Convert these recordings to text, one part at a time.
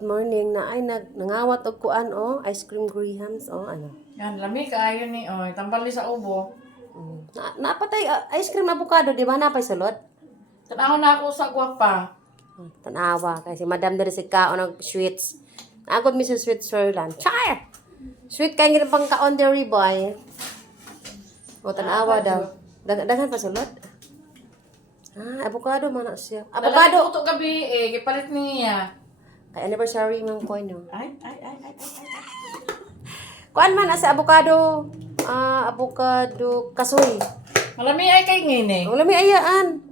Good morning na ay nangawat og kuan ice cream grahams ano. Yan, lami kaayo ni tambali sa ubo. Napatay ice cream avocado di ba napay sulod? Tanaw na ako sa gwapa. Tanawa kay si Madam diri si kaon og sweets. Agod mi sa Switzerland. Char. Sweet kay ngir pang kaon diri boy. O tanawa daw. Daghan pa sulod. Avocado man na siya. Avocado Avocado. to gabi gipalit niya. Kay anniversary man ko no. Ay. Kuan man sa avocado. Avocado kasoy. Malami ay kay ngini. Wala mi ayaan.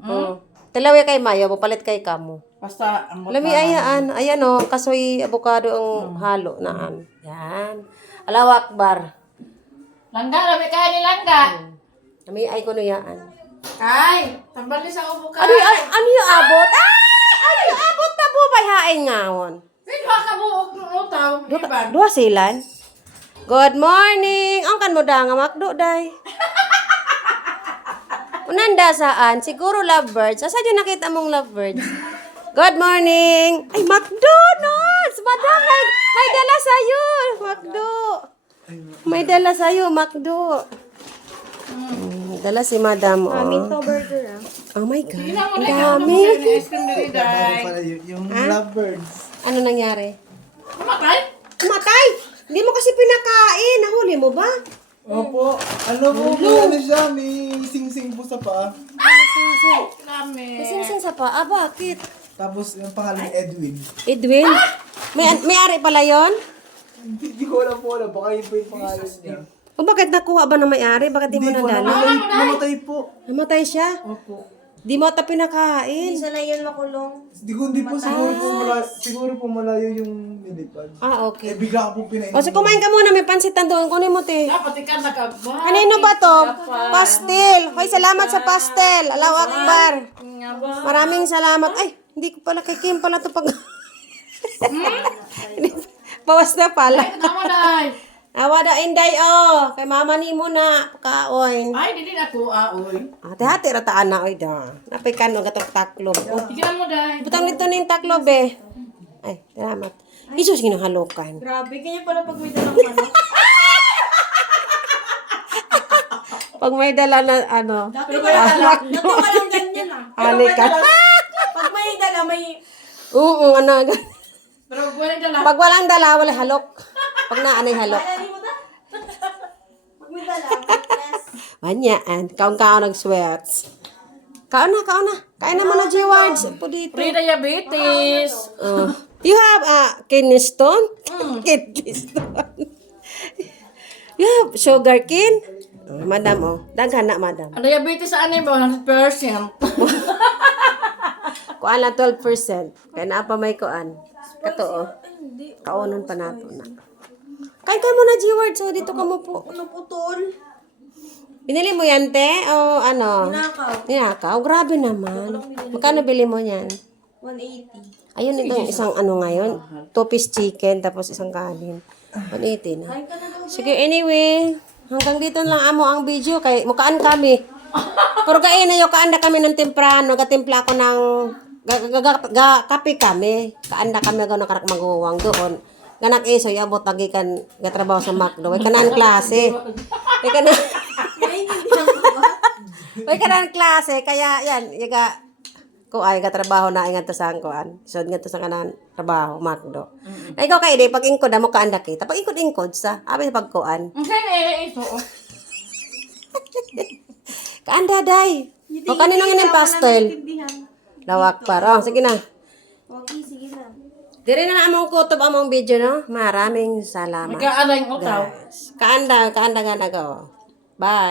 Talawi kay Mayo, palit kay kamo. Basta ang Wala mi ayaan. Ayan kasoy avocado ang halo naan. Yan. Allahu Akbar. Langga, lami kaya ni langga. Kami ay kuno yaan. Ay, tambali sa ubo ka. Ano yung abot? Ano yung abot na bubay hain ngawon? Wait, ka buok ng utaw. Iban. Dua silan. Good morning. Ang kan mo da nga makdo day. Unanda saan? Siguro lovebirds. Asa dyan nakita mong lovebirds? Good morning. Ay, McDonald's! Madam, may dala sa'yo. McDo. May dala sa'yo, McDo. Dala si Madam, Minto burger Oh my God. Hindi na mo Ang na dami. ice cream dili day. Yung lovebirds. Ano nangyari? Matay? Matay! Hindi mo kasi pinakain. Nahuli mo ba? Opo. Ano po? Ano siya? May sing-sing po sa paa. Lami. Sing-sing sa pa. Bakit? Tapos yung pangalan Edwin. Edwin? May ari pala yon? Hindi ko alam po alam. Baka yun po yung pangalan niya. O bakit nakuha ba na may-ari? Bakit di mo Hindi ko alam. nadala? Namatay po. Namatay siya? Opo. Di mo ata pinakain. Isa na yan makulong. Hindi po siguro po malayo yung nilipad. Okay. Bigla ko po pinain. O, so kumain ka muna. May pansitan doon. Kunin mo, te. Dapat ikaw nakagba. Kanino ba to? Pastel. Hoy, salamat sa pastel. Allahu Akbar. Maraming salamat. Ay, hindi ko pala kay Kim pala to pag... Bawas na pala. Tama day. Awada inday kay mama ni mo na kaoin. Ay, dili na ko oy. Hati-hati ra taan na oy da. Napay kano gatok taklob. Tignan mo day. Butang nito ning taklob Ay, salamat. Isus ginahalokan. Grabe, kanya pala pag may dalang manok. Pag may dala na ano. Dati walang ganyan Halikan. Pag may dala, may... Oo, ano. Pero wala dala. Pag walang dala, wala halok. Pag naanay halok. Alali mo ta? Pag may dala, yes. Anyaan. Kaon-kaon nag-sweats. Kaon na. Kain na mo na, G-Wards. Po dito. Pre-diabetes. You have kidney stone? Kidney stone. You have sugar cane? Madam, daghan na, madam. Ang diabetes sa ano ba? 100%. Kuan lang 12%. Kaya na pa may kuan. Kato, kaonon pa nato na. Kain ka muna, G-Word. So, dito ka mo po. Ano putol? Binili mo yan, te? O ano? Nakaw. Ninakaw? Grabe naman. Magkano bili mo yan? 180. Ayun, itong isang ano ngayon. 2-piece chicken, tapos isang kanin. 180 na. Kain ka na daw. Sige, anyway. Hanggang dito lang amo ang video. Kay mukaan kami. Pero kain na yung kaanda kami ng temprano. Gatimpla ako ng... Kape kami. Kaanda kami ako ng karak maguwang doon. Ganak iso, abot lagi kan gatrabaho sa McDo. Way kanan klase. Way kanan... Way kanan klase. Kaya yan, yaga... Ko ay katrabaho na ingat sa angkoan. So nga to sa kanan trabaho McDo. Na ikaw kay di pag ingkod mo kaanda kita. Pag ingkod sa abi pagkuan. Okay, ito. Kaanda day. O kanino ngin pastel. Lawak para. Sige na. Okay, sige na. Dire na among kutob among video no. Maraming salamat. Magkaalang utaw. Kaanda nga nagaw. Bye.